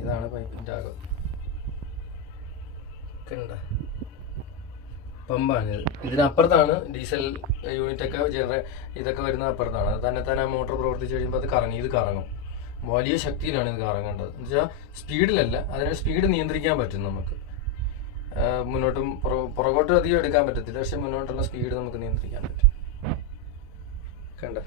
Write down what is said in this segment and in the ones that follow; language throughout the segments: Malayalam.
ഇതാണ് പൈപ്പിൻ്റെ അകം. കണ്ട പമ്പാണ് ഇത്. ഇതിനപ്പുറത്താണ് ഡീസൽ യൂണിറ്റൊക്കെ ഇതൊക്കെ വരുന്ന അപ്പുറത്താണ്. അത് തന്നെ മോട്ടോർ പ്രവർത്തിച്ച് കഴിയുമ്പോൾ അത് ഇത് കറങ്ങും. വലിയ ശക്തിയിലാണ് ഇത് കറങ്ങേണ്ടത്. എന്ന് വെച്ചാൽ സ്പീഡിലല്ല, അതിന് സ്പീഡ് നിയന്ത്രിക്കാൻ പറ്റും നമുക്ക്. മുന്നോട്ടും പുറകോട്ടും അധികം എടുക്കാൻ പറ്റത്തില്ല, പക്ഷെ മുന്നോട്ടുള്ള സ്പീഡ് നമുക്ക് നിയന്ത്രിക്കാൻ പറ്റും. കണ്ട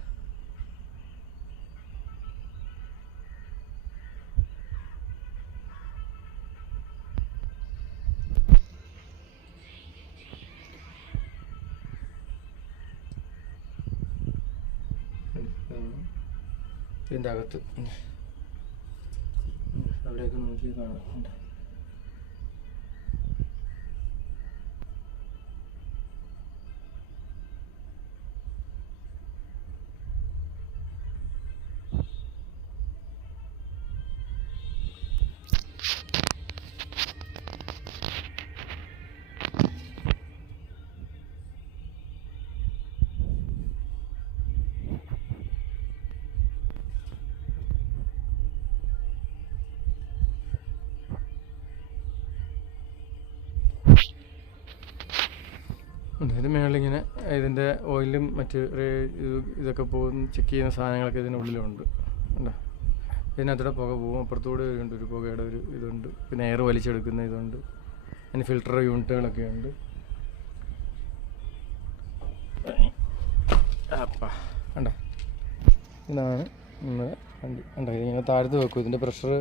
ഇതിൻ്റെ അകത്ത് അവിടെയൊക്കെ നോക്കി കാണാം. ഇത് മേളിങ്ങനെ ഇതിൻ്റെ ഓയിലും മറ്റ് ഇതൊക്കെ പോകുന്ന ചെക്ക് ചെയ്യുന്ന സാധനങ്ങളൊക്കെ ഇതിനുള്ളിലുണ്ട്. കണ്ടോ, ഇതിനകത്തൂടെ പുക പോകും. അപ്പുറത്തൂടെ ഉണ്ട് ഒരു പുകയുടെ ഒരു ഇതുണ്ട്. പിന്നെ എയർ വലിച്ചെടുക്കുന്ന ഇതുണ്ട്. അതിന് ഫിൽട്ടർ യൂണിറ്റുകളൊക്കെ ഉണ്ട്. കണ്ടോ, ഇതാണ് വണ്ടി. കണ്ടോ, ഇതിങ്ങനെ താഴ്ത്ത് വെക്കും. ഇതിൻ്റെ പ്രഷർ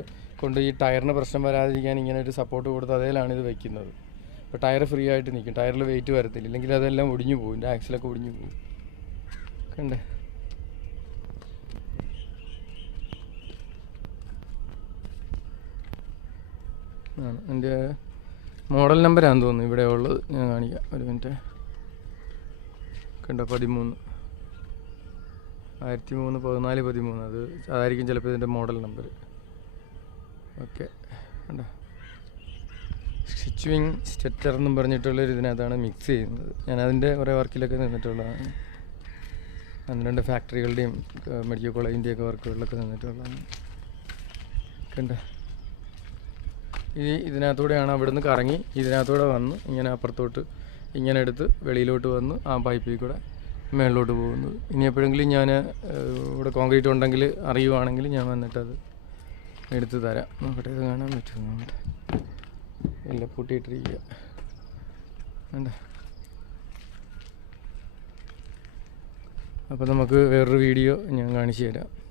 കൊണ്ട് ഈ ടയറിന് പ്രശ്നം വരാതിരിക്കാൻ ഇങ്ങനെ ഒരു സപ്പോർട്ട് കൊടുത്ത് അതേലാണ് ഇത് വയ്ക്കുന്നത്. അപ്പോൾ ടയർ ഫ്രീ ആയിട്ട് നിൽക്കും. ടയറിൽ വെയിറ്റ് വരത്തില്ല, ഇല്ലെങ്കിൽ അതെല്ലാം ഒടിഞ്ഞു പോകും. ഇതിൻ്റെ ആക്സിലൊക്കെ ഒടിഞ്ഞു പോകും. കണ്ടേ, ആണ് എൻ്റെ മോഡൽ നമ്പറാണെന്ന് തോന്നുന്നു ഇവിടെ ഉള്ളത്. ഞാൻ കാണിക്കാം, ഒരു മിനിറ്റ്. കണ്ടോ, 13 13 14 13 അതായിരിക്കും ചിലപ്പോൾ ഇതിൻ്റെ മോഡൽ നമ്പർ. ഓക്കെ, കണ്ടോ, സ്റ്റിച്ചിങ് സ്റ്റെറ്റർ എന്നും പറഞ്ഞിട്ടുള്ളൊരു ഇതിനകത്താണ് മിക്സ് ചെയ്യുന്നത്. ഞാനതിൻ്റെ കുറേ വർക്കിലൊക്കെ നിന്നിട്ടുള്ളതാണ്. 12 ഫാക്ടറികളുടെയും മെഡിക്കൽ കോളേജിൻ്റെയൊക്കെ വർക്കുകളിലൊക്കെ നിന്നിട്ടുള്ളതാണ്. കണ്ടോ, ഇതിനകത്തൂടെയാണ് അവിടുന്ന് കറങ്ങി ഇതിനകത്തൂടെ വന്ന് ഇങ്ങനെ അപ്പുറത്തോട്ട് ഇങ്ങനെ എടുത്ത് വെളിയിലോട്ട് വന്ന് ആ പൈപ്പിൽ കൂടെ മേളിലോട്ട് പോകുന്നത്. ഇനി എപ്പോഴെങ്കിലും ഞാൻ ഇവിടെ കോൺക്രീറ്റ് ഉണ്ടെങ്കിൽ അറിയുവാണെങ്കിൽ ഞാൻ വന്നിട്ടത് എടുത്ത് തരാം. നോക്കട്ടെ, ഇത് കാണാൻ പറ്റുമോ? നോക്കട്ടെ, ഇല്ല, പൂട്ടിയിട്ടിരിക്കുക. വേണ്ട. അപ്പോൾ നമുക്ക് വേറൊരു വീഡിയോ ഞാൻ കാണിച്ചു തരാം.